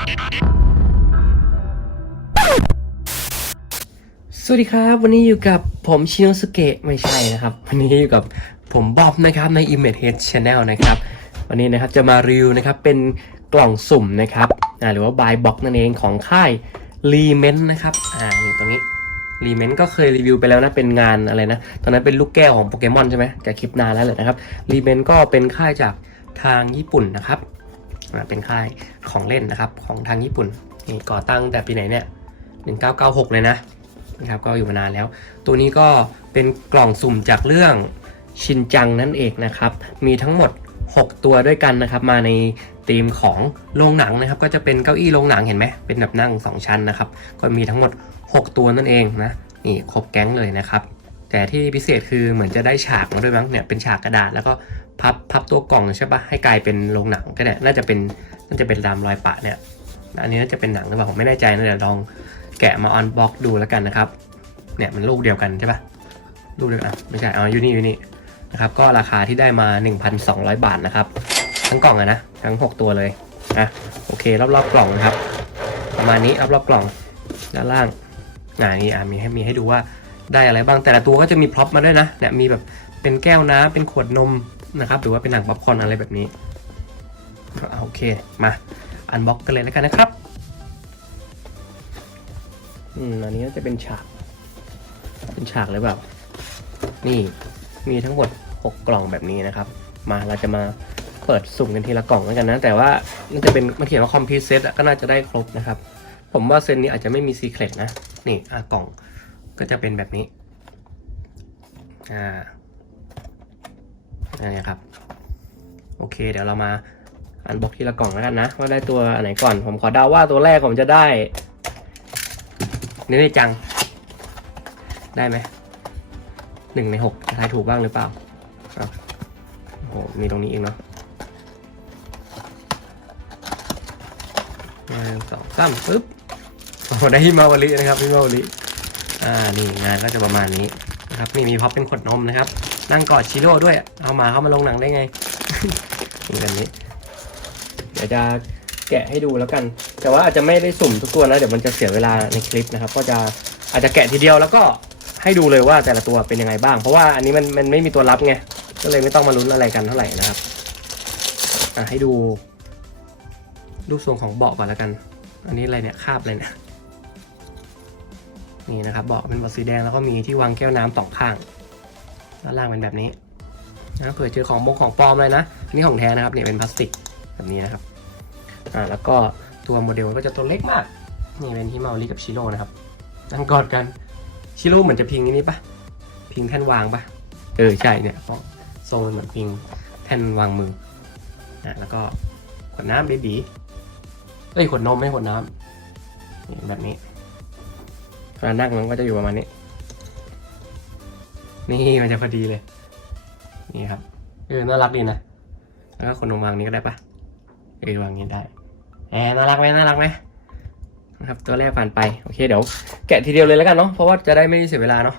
สวัสดีครับ วันนี้อยู่กับผมชิโนสุเกะไม่ใช่นะครับ วันนี้อยู่กับผมบ๊อบนะครับใน Image Head Channel นะครับ วันนี้นะครับจะมารีวิวนะครับเป็นกล่องสุ่มนะครับอ่าหรือว่า Buy Box นั่นเองของค่าย r e m e n นะครับอ่านี่ตรงนี้ r e m e n ก็เคยรีวิวไปแล้วนะ เป็นงานอะไรนะ ตอนนั้นเป็นลูกแก้วของโปเกมอนใช่ไหมจากคลิปนานแล้วแหละนะครับ r e m e n ก็เป็นค่ายจากทางญี่ปุ่นนะครับ เป็นค่ายของเล่นนะครับของทางญี่ปุ่นนี่ก่อตั้งแต่ปีไหนเนี่ย1996 เลยนะนะครับก็อยู่มานานแล้ว ตัวนี้ก็เป็นกล่องสุ่มจากเรื่องชินจังนั่นเองนะครับ มีทั้งหมด 6 ตัวด้วยกันนะครับ มาในธีมของโรงหนังนะครับ ก็จะเป็นเก้าอี้โรงหนังเห็นไหมเป็นแบบนั่ง 2 ชั้นนะครับ ก็มีทั้งหมด 6 ตัวนั่นเองนะนี่ครบแก๊งเลยนะครับ แต่ที่พิเศษคือเหมือนจะได้ฉากมาด้วยมั้งเนี่ยเป็นฉากกระดาษแล้วก็พับพับตัวกล่องใช่ปะให้กลายเป็นโรงหนังก็เนี่ยน่าจะเป็นน่าจะเป็นตามรอยปะเนี่ยอันนี้น่าจะเป็นหนังหรือเปล่าผมไม่แน่ใจนะเดี๋ยวลองแกะมาอันบ็อกดูแล้วกันนะครับเนี่ยมันลูกเดียวกันใช่ปะลูกเดียวกันอะไม่ใช่เอาอยู่นี่อยู่นี่นะครับก็ราคาที่ได้มา 1,200 บาทนะครับ ทั้งกล่องอะนะทั้ง 6 ตัวเลยอะโอเครอบๆกล่องนะครับ ประมาณนี้รอบๆกล่องด้านล่างอ่านี่อะมีให้มีให้ดูว่า ได้อะไรบ้างแต่ละตัวก็จะมีพร็อพมาด้วยนะเนี่ยมีแบบเป็นแก้วน้ำเป็นขวดนมนะครับหรือว่าเป็นหนังป๊อปคอร์นอะไรแบบนี้โอเคมาอันบ็อกกันเลยแล้วกันนะครับอืมอันนี้น่าจะเป็นฉาก เป็นฉากเลยแบบนี่มีทั้งหมด 6 กล่องแบบนี้นะครับ มาเราจะมาเปิดสุ่มกันทีละกล่องแล้วกันนะ แต่ว่ามันจะเป็นมันเขียนว่าคอมพิวเซตก็น่าจะได้ครบนะครับ ผมว่าเซตนี้อาจจะไม่มีซีเครตนะ นี่อะกล่อง ก็จะเป็นแบบนี้ อ่านี่ครับ โอเค เดี๋ยวเรามาอันบ็อกทีละกล่องแล้วกันนะ ว่าได้ตัวอันไหนก่อน ผมขอเดาว่าตัวแรกผมจะได้นี่ได้จัง ได้ไหมหนึ่งในหกจะทายถูกบ้างหรือเปล่าโอ้โห มีตรงนี้เองเนาะหนึ่งสองสามปึ๊บโอ้ได้ฮิมาวารินะครับฮิมาวาริ อ่านี่งานก็จะประมาณนี้นะครับนี่มีพับเป็นขวดนมนะครับ นั่งกอดชิโร่ด้วย เอามาเข้ามาลงหนังได้ไงนี่แบบนี้ เดี๋ยวจะแกะให้ดูแล้วกัน แต่ว่าอาจจะไม่ได้สุ่มทุกตัวนะเดี๋ยวมันจะเสียเวลาในคลิปนะครับ ก็จะอาจจะแกะทีเดียวแล้วก็ให้ดูเลยว่าแต่ละตัวเป็นยังไงบ้าง เพราะว่าอันนี้มันมันไม่มีตัวรับไงก็เลยไม่ต้องมาลุ้นอะไรกันเท่าไหร่นะครับอะให้ดูรูปทรงของเบาะก่อนแล้วกัน อันนี้อะไรเนี่ยคาบอะไรเนี่ย นี่นะครับเบาะเป็นเบาะสีแดงแล้วก็มีที่วางแก้วน้ำสองข้างด้านล่างเป็นแบบนี้นะเผื่อเจอของบงของปลอมเลยนะอันนี้ของแท้นะครับเนี่ยเป็นพลาสติกแบบนี้นะครับอ่าแล้วก็ตัวโมเดลก็จะตัวเล็กมากนี่เป็นฮิมาริกับชิโร่นะครับนั่งกอดกันชิโร่เหมือนจะพิงอันนี้ปะพิงแท่นวางปะเออใช่เนี่ยเพราะทรงมันเหมือนพิงแท่นวางมือนะแล้วก็ขวดน้ำเบบีเอ้ยขวดนมไม่ขวดน้ำนี่แบบนี้ เวลานั่งมันก็จะอยู่ประมาณนี้ นี่มันจะพอดีเลย นี่ครับ เออ น่ารักดีนะ แล้วก็ขวดนมวางนี้ก็ได้ปะเออวางนี้ได้แหมน่ารักไหมน่ารักไหมนะครับ ตัวแรกผ่านไป โอเค เดี๋ยวแกะทีเดียวเลยแล้วกันเนาะ เพราะว่าจะได้ไม่เสียเวลาเนาะ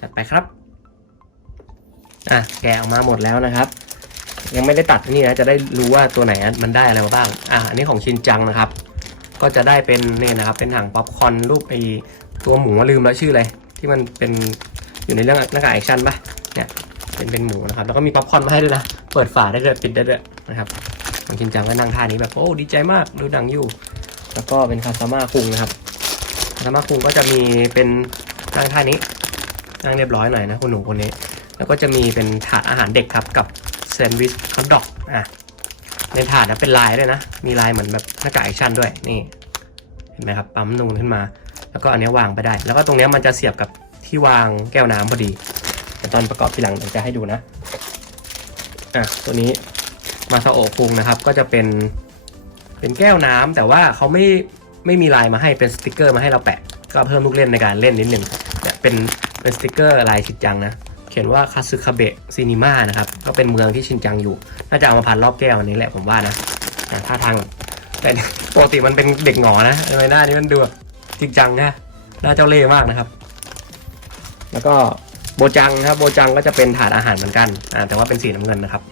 จัดไปครับ อะ แกะออกมาหมดแล้วนะครับ ยังไม่ได้ตัดนี่นะ จะได้รู้ว่าตัวไหนมันได้อะไรมาบ้าง อะ อันนี้ของชินจังนะครับ ก็จะได้เป็นนี่นะครับ เป็นถังป๊อปคอร์นรูปไอ ตัวหมูลืมแล้วชื่ออะไรที่มันเป็นอยู่ในเรื่องหน้ากากแอคชั่นปะเนี่ยเป็นเป็นหมูนะครับแล้วก็มีป๊อปคอร์นมาให้ด้วยนะเปิดฝาได้ด้วยปิดได้ด้วยนะครับของชินจังก็นั่งท่านี้แบบโอ้ดีใจมากดูหนังอยู่ แล้วก็เป็นคาซาม่าคุงนะครับคาซาม่าคุงก็จะมีเป็นนั่งท่านี้นั่งเรียบร้อยหน่อยนะคุณหนูคนนี้ แล้วก็จะมีเป็นถาดอาหารเด็กครับกับแซนด์วิชฮอทดอกอะในถาดนะเป็นลายด้วยนะ มีลายเหมือนแบบหน้ากากแอคชั่นด้วยนี่เห็นไหมครับปั๊มนูนขึ้นมา แล้วก็อันนี้วางไปได้ แล้วก็ตรงนี้มันจะเสียบกับที่วางแก้วน้ำพอดีแต่ตอนประกอบทีหลังเดี๋ยวจะให้ดูนะอะตัวนี้มาซาโอะคุงนะครับ ก็จะเป็นเป็นแก้วน้ำแต่ว่าเขาไม่ไม่มีลายมาให้เป็นสติกเกอร์มาให้เราแปะ ก็เพิ่มลูกเล่นในการเล่นนิดหนึ่งเนี่ยเป็นเป็นสติกเกอร์ลายชินจังนะเขียนว่าคาซึคาเบะซีนิมานะครับก็เป็นเมืองที่ชินจังอยู่น่าจะเอามาพันรอบแก้วอันนี้แหละผมว่านะท่าทางแต่ปกติมันเป็นเด็กหงอนะทำไมหน้านี้มันดู จริงจังนะหน้าเจ้าเล่ห์มากนะครับ แล้วก็โบจังนะครับ โบจังก็จะเป็นถาดอาหารเหมือนกันอ่าแต่ว่าเป็นสีน้ำเงินนะครับ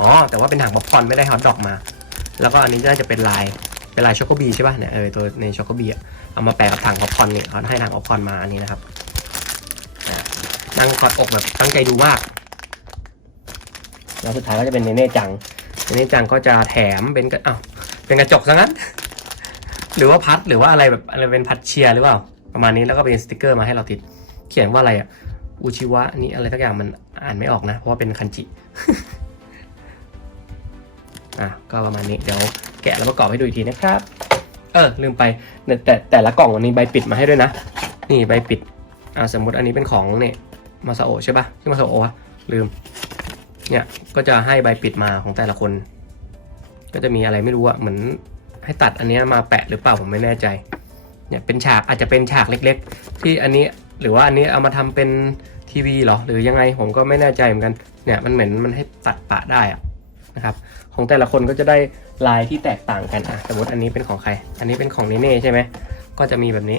อ๋อแต่ว่าเป็นถังป๊อปคอนไม่ได้ฮอตดอกมา แล้วก็อันนี้น่าจะเป็นลายเป็นลายช็อกโกบีใช่ป่ะเนี่ยเออตัวในช็อกโกบีอะเอามาแปะกับถังป๊อปคอนเนี่ยเขาให้ถังป๊อปคอนมาอันนี้นะครับนั่งกอดอกแบบตั้งใจดูมากแล้วสุดท้ายก็จะเป็นเนเน่จังเนเน่จังก็จะแถมเป็นกระอ้าวเป็นกระจกซะงั้น หรือว่าพัดหรือว่าอะไรแบบอะไรเป็นพัดเชียร์หรือเปล่า ประมาณนี้แล้วก็เป็นสติกเกอร์มาให้เราติด เขียนว่าอะไรอะอุชิวะนี่อะไรสักอย่างมันอ่านไม่ออกนะ เพราะว่าเป็นคันจิอะก็ประมาณนี้เดี๋ยวแกะแล้วประกอบให้ดูอีกทีนะครับ เออลืมไปแต่แต่แต่ละกล่องมันมีใบปิดมาให้ด้วยนะ นี่ใบปิดอ่าสมมติอันนี้เป็นของเนี่ยมาซาโอใช่ปะที่มาซาโอวะลืม เนี่ยก็จะให้ใบปิดมาของแต่ละคน ก็จะมีอะไรไม่รู้อะเหมือน ให้ตัดอันนี้มาแปะหรือเปล่าผมไม่แน่ใจเนี่ยเป็นฉากอาจจะเป็นฉากเล็ก ๆ ที่อันนี้หรือว่าอันนี้เอามาทำเป็นทีวีหรอหรือยังไงผมก็ไม่แน่ใจเหมือนกันเนี่ยมันเหมือนมันให้ตัดปะได้อะนะครับของแต่ละคนก็จะได้ลายที่แตกต่างกันอะสมมติอันนี้เป็นของใคร อันนี้เป็นของเนเน่ใช่ไหมก็จะมีแบบนี้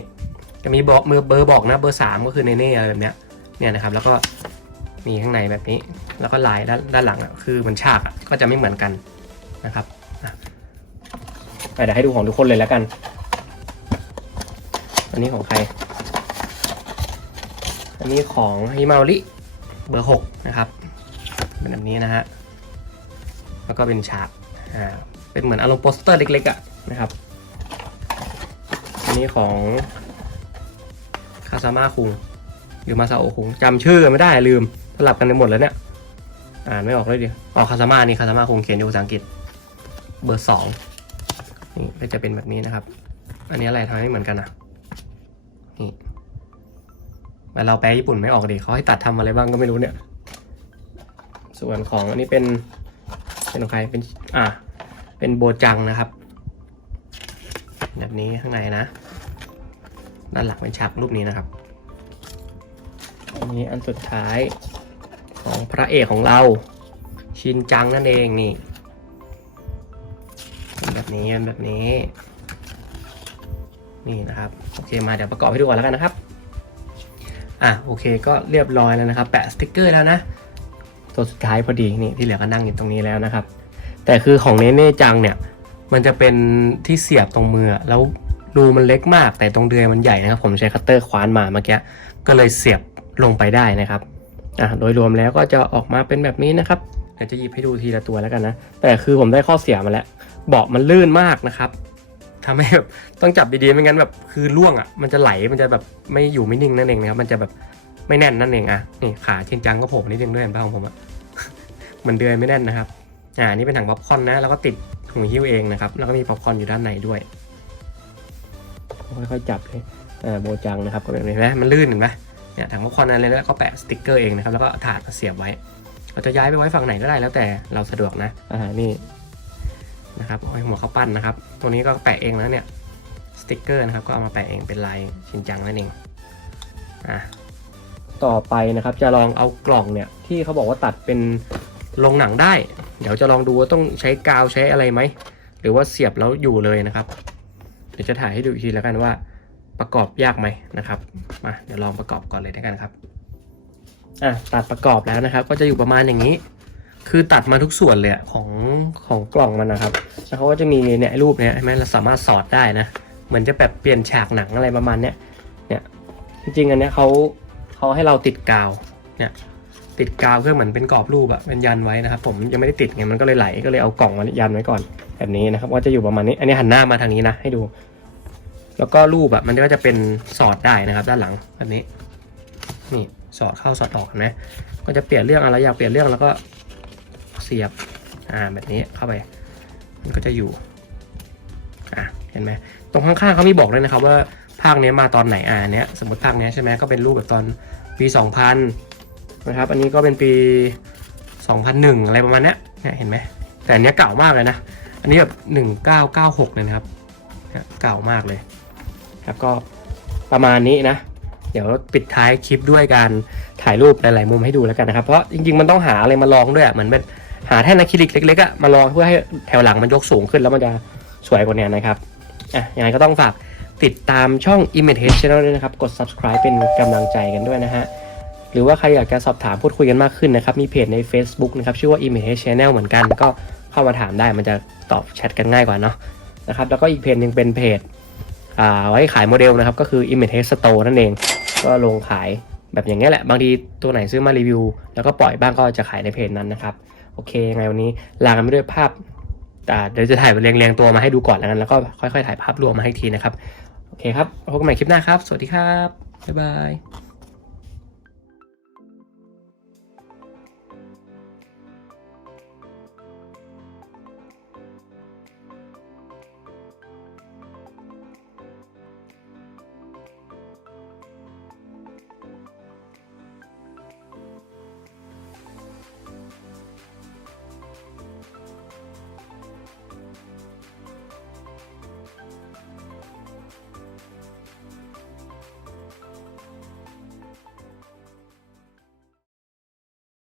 จะมีบอกมือเบอร์บอกนะเบอร์สามก็คือเนเน่อะไรแบบเนี้ยเนี่ยนะครับแล้วก็มีข้างในแบบนี้ แล้วก็ลายด้านด้านหลังอะคือมันฉากก็จะไม่เหมือนกันนะครับ เดี๋ยวให้ดูของทุกคนเลยแล้วกัน อันนี้ของใคร อันนี้ของฮิมาริเบอร์หกนะครับ เป็นแบบนี้นะฮะ แล้วก็เป็นฉาก อ่า เป็นเหมือนอารมณ์โปสเตอร์เล็กๆอะ่ะนะครับ อันนี้ของคาซาม่าคุงหรือมาซาโอคุงจำชื่อไม่ได้ลืมสลับกันไปหมดแล้วเนี่ย อ่านไม่ออกเลยดิอ๋อคาซาม่านี่คาซาม่าคุงเขียนอยู่ภาษาอังกฤษ เบอร์สอง นี่ก็จะเป็นแบบนี้นะครับ อันนี้อะไรทำไมไม่เหมือนกันอะ นี่แต่เราแปลญี่ปุ่นไม่ออกดิเขาให้ตัดทำอะไรบ้างก็ไม่รู้เนี่ย ส่วนของอันนี้เป็น เป็นของใครเป็น อ่าเป็นโบจังนะครับ แบบนี้ข้างในนะ ด้านหลังเป็นฉากรูปนี้นะครับ อันนี้อันสุดท้ายของพระเอกของเรา ชินจังนั่นเองนี่ นแบบนี้เป็นแบบนี้ นี่นะครับโอเคมาเดี๋ยวประกอบให้ดูก่อนแล้วกันนะครับอะโอเคก็เรียบร้อยแล้วนะครับ แปะสติกเกอร์แล้วนะตัวสุดท้ายพอดีนี่ที่เหลือก็นั่งอยู่ตรงนี้แล้วนะครับ แต่คือของเนเน่จังเนี่ย มันจะเป็นที่เสียบตรงมือแล้วรูมันเล็กมาก แต่ตรงเดือยมันใหญ่นะครับ ผมใช้คัตเตอร์คว้านมาเมื่อกี้ก็เลยเสียบลงไปได้นะครับอะโดยรวมแล้วก็จะออกมาเป็นแบบนี้นะครับเดี๋ยวจะหยิบให้ดูทีละตัวแล้วกันนะ แต่คือผมได้ข้อเสียมาแล้ว เบาะมันลื่นมากนะครับทำให้แบบต้องจับดีๆไม่งั้นแบบคือล่วงอะมันจะไหลมันจะแบบไม่อยู่ไม่นิ่งนั่นเองนะครับมันจะแบบไม่แน่นนั่นเองอะนี่ขาชินจังก็โผล่นิดนึงด้วยเห็นป่ะของผมอะมันเดือยไม่แน่นนะครับอ่านี่เป็นถังป๊อปคอร์นนะแล้วก็ติดถุงหิ้วเองนะครับแล้วก็มีป๊อปคอร์นอยู่ด้านในด้วยค่อยๆจับเลยอ่าโบจังนะครับก็แบบนี้เห็นไหมมันลื่นเห็นไหมเนี่ยถังป๊อปคอร์นอะไรแล้วก็แปะสติกเกอร์เองนะครับแล้วก็ถาดมาเสียบไว้เราจะย้ายไปไว้ฝั่งไหนก็ได้แล้วแต่เราสะดวกนะอ่านี่ นะครับเอาหัวเขาปั้นนะครับ ตัวนี้ก็แปะเองนะเนี่ยสติกเกอร์นะครับก็เอามาแปะเองเป็นลายชินจังนั่นเองอะต่อไปนะครับจะลองเอากล่องเนี่ยที่เขาบอกว่าตัดเป็นลงหนังได้ เดี๋ยวจะลองดูว่าต้องใช้กาวใช้อะไรไหมหรือว่าเสียบแล้วอยู่เลยนะครับ เดี๋ยวจะถ่ายให้ดูอีกทีแล้วกันว่าประกอบยากไหมนะครับมาเดี๋ยวลองประกอบก่อนเลยแล้วกันครับอะตัดประกอบแล้วนะครับ ก็จะอยู่ประมาณอย่างนี้ คือตัดมาทุกส่วนเลยของของกล่องมันนะครับแล้วเขาก็จะมีเนี่ยรูปเนี่ยใช่ไหมเราสามารถสอดได้นะ เหมือนจะแบบเปลี่ยนฉากหนังอะไรประมาณเนี้ย เนี่ยจริงๆอันเนี้ยเขาเขาให้เราติดกาว เนี่ยติดกาวเพื่อเหมือนเป็นกรอบรูปอะเป็นยันไว้นะครับ ผมยังไม่ได้ติดไงมันก็เลยไหลก็เลยเอากล่องมายันไว้ก่อนแบบนี้นะครับว่าจะอยู่ประมาณนี้ อันนี้หันหน้ามาทางนี้นะให้ดู แล้วก็รูปอะมันก็จะเป็นสอดได้นะครับ ด้านหลังแบบนี้ นี่สอดเข้าสอดออกนะก็จะเปลี่ยนเรื่องอะไรอยากเปลี่ยนเรื่องแล้วก็ สียบอ่าแบบนี้เข้าไป มันก็จะอยู่อะเห็นไหมตรงข้างๆเขามีบอกเลยนะครับว่าภาคนี้มาตอนไหนอ่าเนี้ยสมมติภาคนี้ใช่ไหมก็เป็นรูปแบบตอนปี 2000นะครับอันนี้ก็เป็นปี 2001 อะไรประมาณนี้เนี่ยเห็นไหมแต่อันเนี้ยเก่ามากเลยนะ อันนี้แบบ1996เลยนะครับเก่ามากเลยครับก็ประมาณนี้นะ เดี๋ยวปิดท้ายคลิปด้วยการถ่ายรูปหลายๆมุมให้ดูแล้วกันนะครับ เพราะจริงๆมันต้องหาอะไรมาลองด้วยอะเหมือนเป็น หาแท่นอะคริลิกเล็กๆอะมาลองเพื่อให้แถวหลังมันยกสูงขึ้นแล้วมันจะสวยกว่านี้นะครับอะยังไงก็ต้องฝากติดตามช่อง Image Channel ด้วยนะครับ กด subscribe เป็นกำลังใจกันด้วยนะฮะ หรือว่าใครอยากจะสอบถามพูดคุยกันมากขึ้นนะครับ มีเพจใน Facebook นะครับ ชื่อว่า Image Channel เหมือนกัน ก็เข้ามาถามได้มันจะตอบแชทกันง่ายกว่าเนาะนะครับ แล้วก็อีกเพจหนึ่งเป็นเพจอ่าไว้ขายโมเดลนะครับ ก็คือ Image Test Store นั่นเอง ก็ลงขายแบบอย่างเงี้ยแหละ บางทีตัวไหนซื้อมารีวิว แล้วก็ปล่อยบ้างก็จะขายในเพจนั้นนะครับ โอเคยังไงวันนี้ลากันไปด้วยภาพอ่เดี๋ยวจะถ่ายเรียงเรียงๆตัวมาให้ดูก่อนแล้วกันแล้วก็ค่อยๆถ่ายภาพรวมมาให้ทีนะครับ โอเคครับพบกันใหม่คลิปหน้าครับ สวัสดีครับ บ๊ายบาย